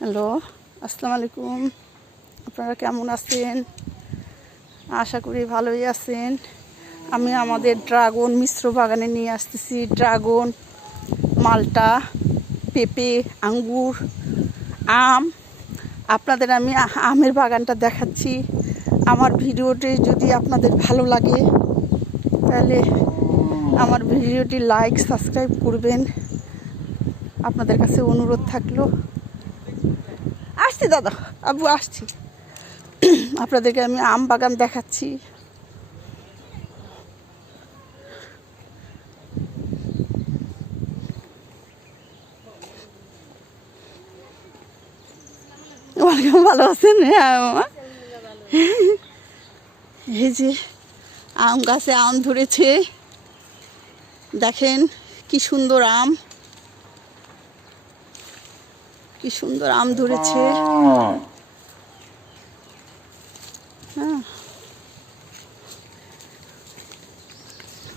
Hello, আসসালামু আলাইকুম। আপনারা কেমন আছেন? আশা করি ভালোই আছেন। আমি আমাদের ড্রাগন মিশ্র বাগানে নিয়ে আসতেছি ড্রাগন, মালটা, পেঁপে, আঙ্গুর, আম। আপনাদের আমি আমের বাগানটা দেখাচ্ছি। আমার ভিডিওটি যদি আপনাদের ভালো লাগে তাহলে আমার ভিডিওটি লাইক সাবস্ক্রাইব করবেন, আপনাদের কাছে অনুরোধ থাকলো। আসছি দাদা, আব্বু আসছি। আপনাদেরকে আমি আম বাগান দেখাচ্ছি। ভালো আছেন? হ্যাঁ মামা, এই যে আম গাছে আম ধরেছে, দেখেন কি সুন্দর আম, কি সুন্দর আম ধরেছে। হ্যাঁ,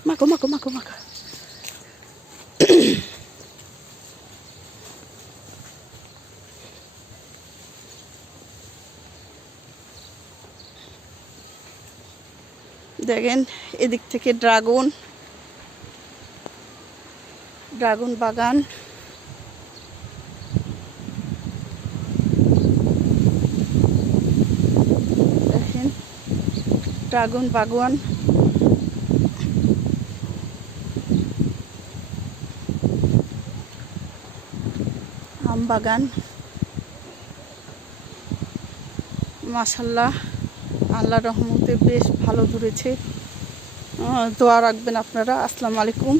মাখো মাখো মাখো মাখো। দেখেন এদিক থেকে ড্রাগন বাগান। দেখেন ড্রাগন বাগান, আম বাগান। মাশাআল্লাহ, আল্লাহর রহমতে বেশ ভালো ধরেছে। দোয়া রাখবেন আপনারা। আসসালামু আলাইকুম।